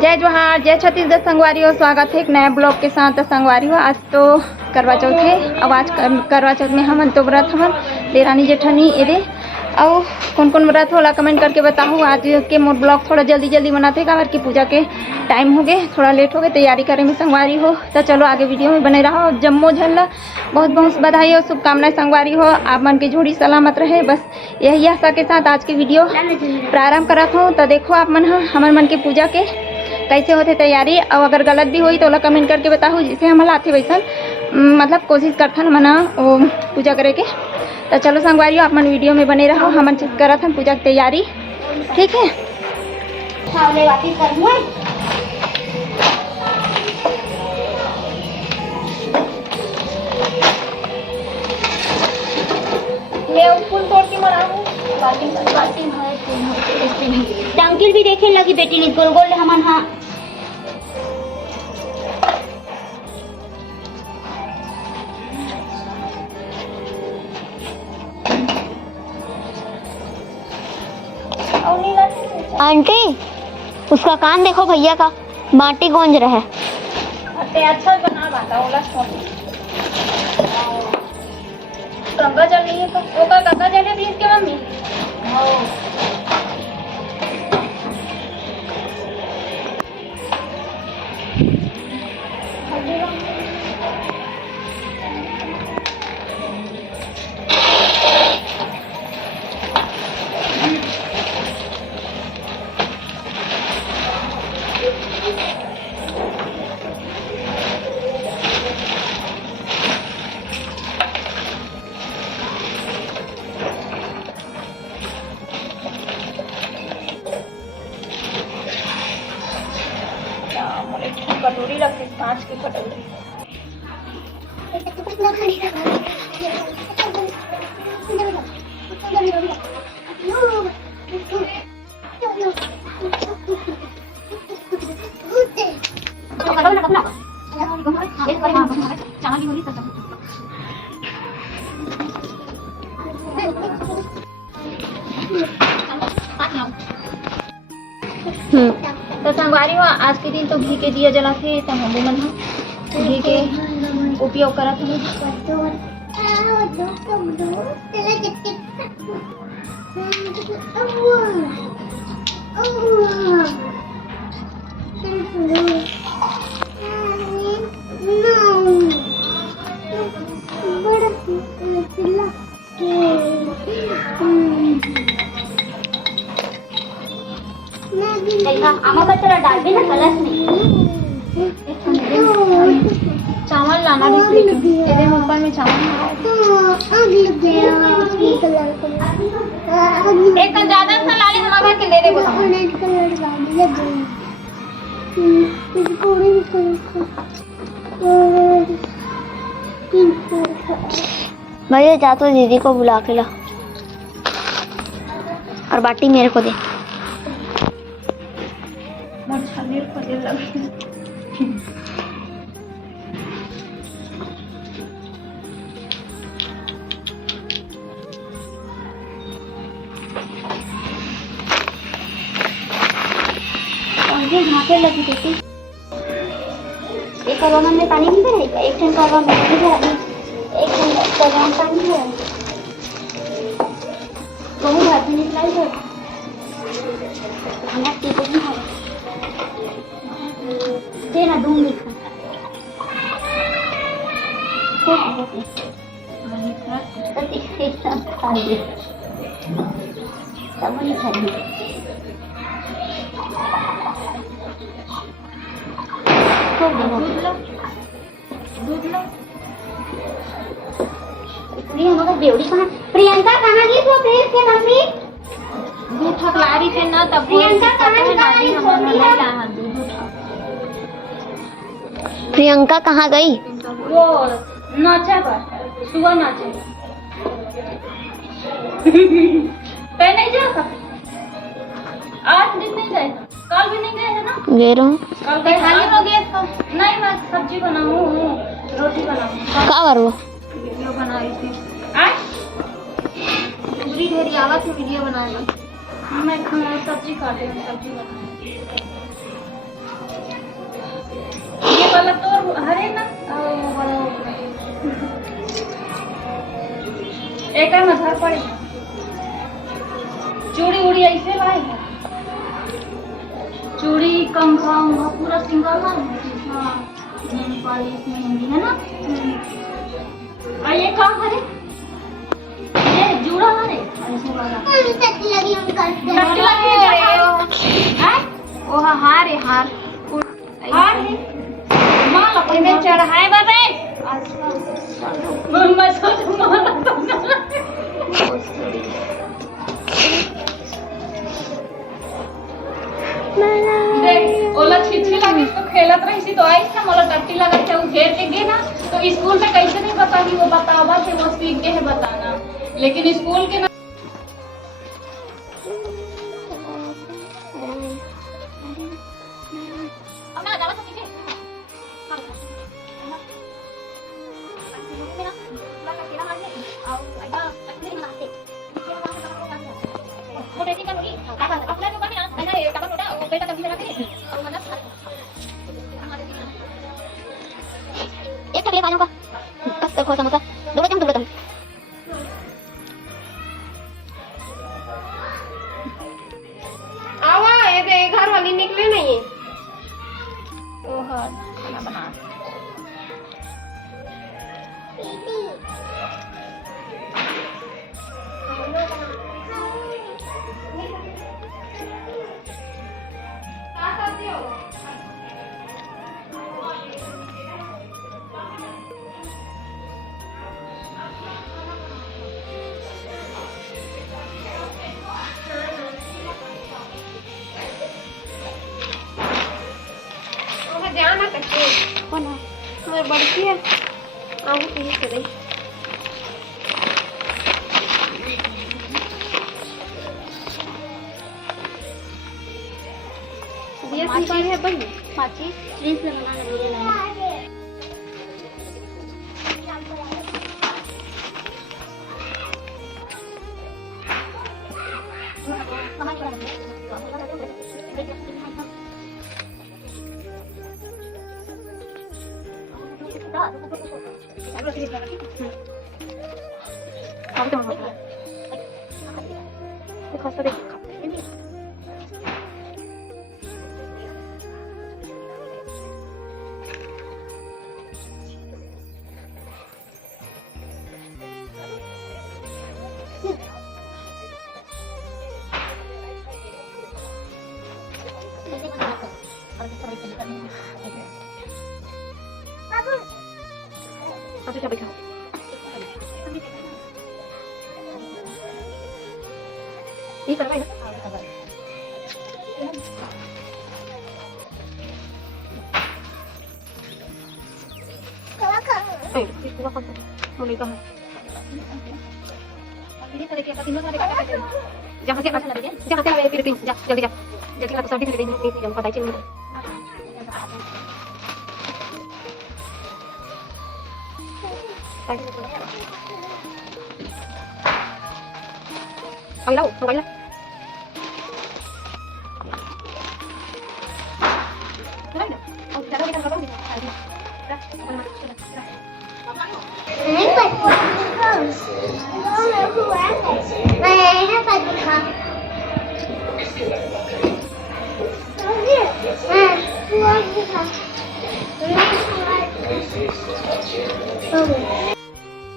जय जोहार, जय छत्तीसगढ़ संगवारी। स्वागत है एक नया ब्लॉग के साथ संगवारी। आज तो करवा चौथ है। अब आज करवा चौथ में हमन तो व्रत हमन देरानी जेठानी एदे और कौन कौन व्रत होला कमेंट करके बताओ। आज के मोर ब्लॉग थोड़ा जल्दी बनाते काबर की पूजा के टाइम हो गए, थोड़ा लेट हो गए तैयारी करे में संगवारी हो। तो चलो आगे वीडियो में बने रहो। जम्मो झल्ला बहुत बहुत बधाई और शुभकामनाएं संगवारी हो। आप मन की जोड़ी सलामत रहे, बस यही आशा के साथ आज की वीडियो प्रारंभ करत हूँ। तो देखो आप मन हमर मन के पूजा के कैसे होते तैयारी, और अगर गलत भी हुई तो ओला कमेंट करके बताओ, जिसे हमला आते वैसा मतलब कोशिश करथन मना वो पूजा करे के। तो चलो संगवारी आप मन वीडियो में बने रहो। हमन करत हम पूजा की तैयारी, ठीक है। मैं फूल तोड़ के मनाऊं, टंकिल भी देखे लगी बेटी ने गोल गोल हमन। हाँ आंटी, उसका कान देखो भैया का, माटी गूंज रहा है। अच्छा बना बाता ओला गंगा जल नहीं है तो वो का गंगा जल है भी इसके मम्मी। कटोरी रखती, कांच की कटोरी। तो संगवारी हो आज के दिन तो घी के दिया जलाते तो हम मन घी के उपयोग करत हूँ। डाल भी ना कलश में चावल लाना इसलिए ऊपर में चावल एक ज्यादा सा लाली हमारे के दे दे भैया जा तो दीदी को बुला के ला और बाटी मेरे को दे। झाँके लगी बेटी, एक कलवा में पानी नहीं भरेगा, एक ठन कलवा में नहीं भरा, एक ठन कलवा में पानी भरा, दोनों भाजी निकलाई है खाना टीको नहीं है देना दूंगी सब नहीं खाएंगे। दूध लो। प्रियंका कहाँ गई तो फिर के मम्मी दूध ठकलारी से ना तब प्रियंका कहाँ गई? वो नाचा पर सुबह नाचे कहीं नहीं जा आज दिन नहीं गए, कल भी नहीं गए है ना? गए रहो कल गए खाली हो गए तो नहीं, मैं सब्जी बनाऊं रोटी बनाऊं का बार वो वीडियो बना रही थी। आज पूरी ढेरी आवा थी वीडियो बनाएगा। मैं खाना सब्जी काटे सब्जी बना एक में धर पड़े चूड़ी उड़ी ऐसे लाई है चूड़ी कंघा उंघा पूरा सिंगल ना हाँ पालिश मेहंदी है ना और ये कहाँ है ये जुड़ा है ऐसे वाला टट्टी लगी हम करते टट्टी लगी है ओ हार है हार है मां लपे में चढ़ाए बाबे मम्मा सोच मां देख ओला छिछी लगी तो खेलत रही थी तो आई था मोला टट्टी लगा था वो घेर के गए ना तो स्कूल में कैसे नहीं बतानी वो बतावा थे वो सीख के है बताना लेकिन स्कूल के ना एक टकले काजू का कस कर समोसा दो तुम आवा ये दे घर वाली निकले नहीं है ओ हाँ खाना बना ध्यान रखिए कौन है मेरे बड़की है आऊँ कहीं से नहीं ये सिंपल है बन माची प्लीज बनाना मुझे लाना ये करवाए जहाँ से लगे फिर जा जल्दी जा जल्दी का सर्दी लगे नहीं जम पता ही नहीं अगला मोबाइल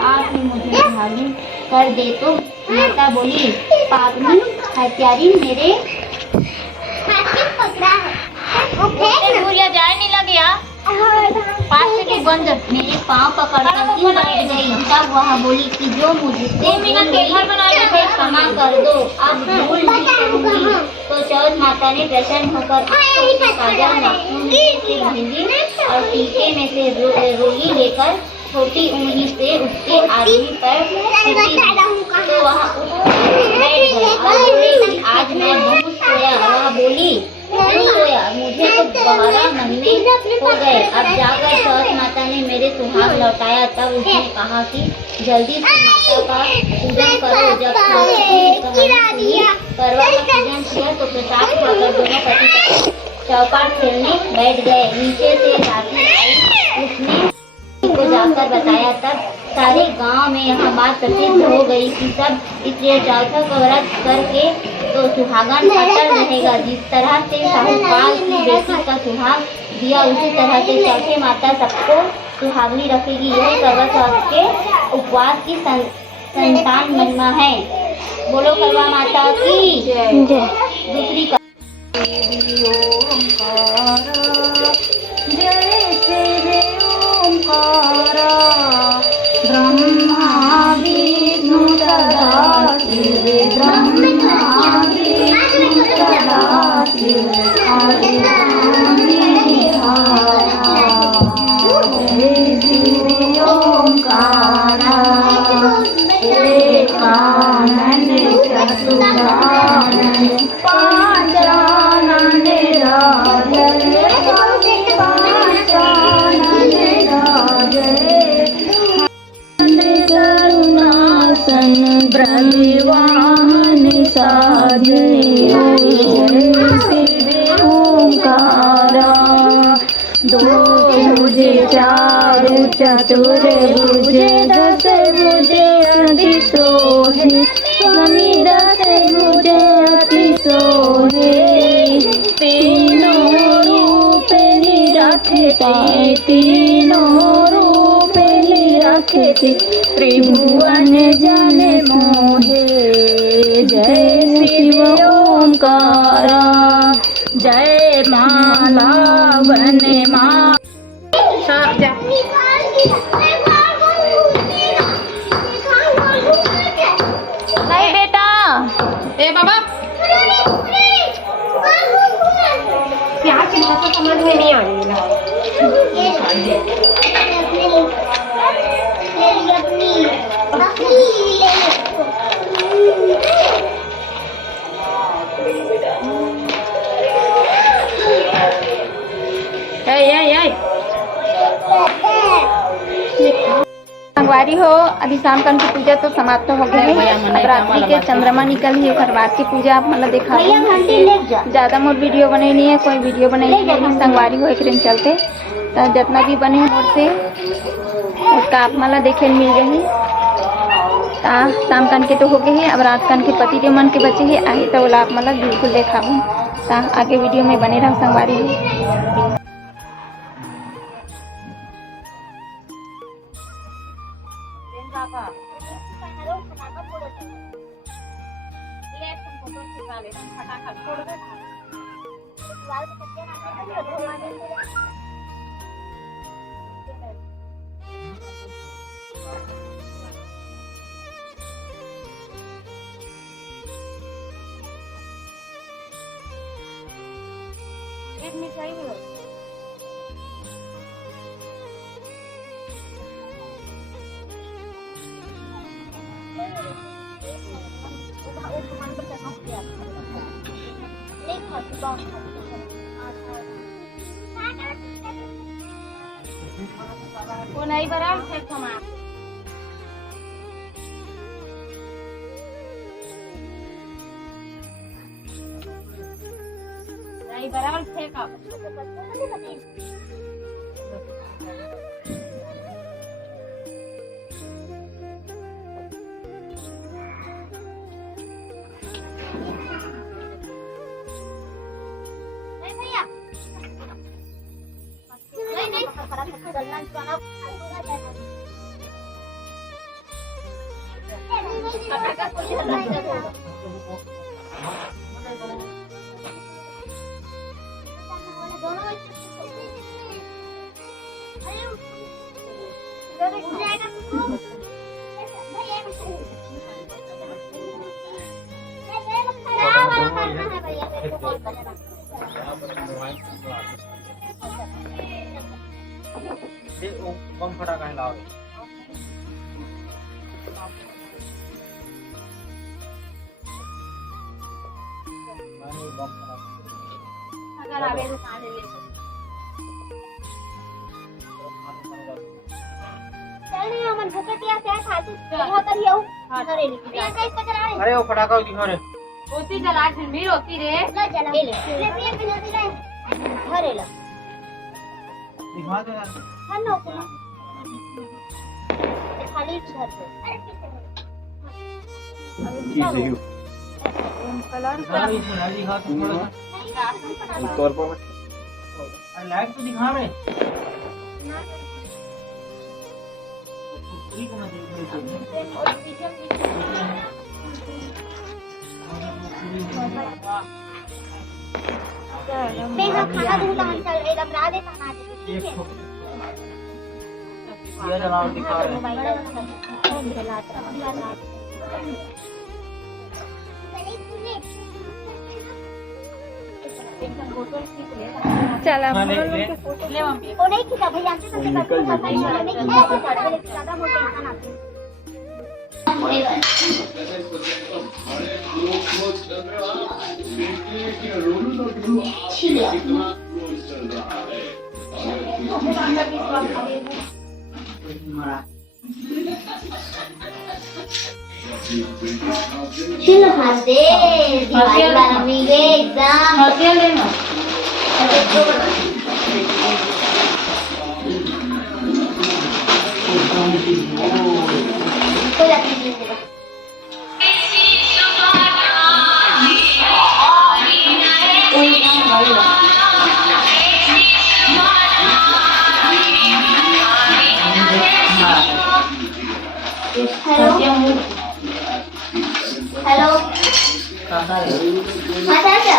आपने मुझे भागी कर दे तो माता बोली पागली हत्यारी मेरे पकड़ा है भूलिया जाए नहीं लग गया पास से बंद मेरे पाँव पकड़ कर बैठ गई तब वह बोली कि जो मुझसे क्षमा कर दो अब भूल नहीं करूंगी तो चौथ माता ने प्रसन्न होकर काजल नाखून से मेहंदी और टीके में से रोली लेकर छोटी उंगली से उसके आदमी पर तो वह उठ बैठ गया और बोली कि आज मैं बहुत सोया वह बोली सोया मुझे तो 12 महीने हो गए अब जाकर चौथ माता ने मेरे सुहाग लौटाया तब उसने कहा कि जल्दी से माता का पूजन करो जब करवा का पूजन किया तो प्रसाद खाकर दोनों पति चौपाट खेलने बैठ गए नीचे से राशि आई उसने जाकर बताया, तब सारे गांव में यह बात प्रसिद्ध हो गई कि सब इसलिए चौथा का व्रत करके तो सुहागन अटल रहेगा। जिस तरह से साहूपाल की बेटी का सुहाग दिया, उसी तरह से चौथे माता सबको सुहागनी रखेगी। यही करवा चौथ के उपवास की संतान महिमा है। बोलो करवा माता की जय। दूसरी का जय श्री ओंकार ब्रह्मा विष्णु सदा शिव, ब्रह्मा विष्णु सदा शिव, हरे श्री ओंकार एकानंद चतुरानंद पांचानंद राजय, पांचानंद राजय, करुणासन ब्रह्मवाहन साजे, शिव ओंकारा। दो भुजे चारु चतुर भुजे, दस भुजे अति सोहे, स्वामी दस भुजे अति सोहे। तीनों रूप निरखते, तीनों रूप निरखते, त्रिभुवन जन मोहे। जय शिव ओंकारा, जय माला वन माँ। नहीं बेटा, ए बाबा यहाँ की भाषा समझ में नहीं आ रही संगवारी हो, अभी शाम का की पूजा तो समाप्त हो गई। अब रात्रि के चंद्रमा निकल ही ओकर बाद की पूजा आप मतलब देखा। ज़्यादा मोर वीडियो बने नहीं है, कोई वीडियो बने नहीं। संगवारी हो एक दिन चलते तो जितना भी बने मोर से उसका आप मतलब देखे मिल गई। शाम कन के तो हो गए है, अब रात कन के पति के मन के बचे है आए तो बोला आप मतलब बिल्कुल देखा आगे वीडियो में बने रहो संगवारी हो। वो नहीं बराबर से कमा नहीं बराबर से का बम फटाका है लाओ अगर आवे तो कहां ले चल नहीं हमन भुकटिया से खाती हो कर यऊ करे नहीं अरे वो फटाका दिखा रे होती जला ठंडी होती रे ला जला ले ले जल्दी ले घरे ला दिखा दे यार हन हो खाली घर पे हाँ, इसमें लाइट दिखा तो थोड़ा सा। अरे लाइट तो दिखा रहे। ठीक है, मैं देख मैं हाँ खाना दूंगा हम चल एकदम ला दे खाना दे ठीक है दिया जलाओ दिखा रहे। चल अब हाँ, ले ले। वो नहीं खींचा भैया हमसे सबसे निकल जाएगी ज्यादा मोटे इंसान आते हैं चिल्ला हंसे दिवाली वाली के एग्जाम हंसे लेना कोई बात नहीं हेलो हेलो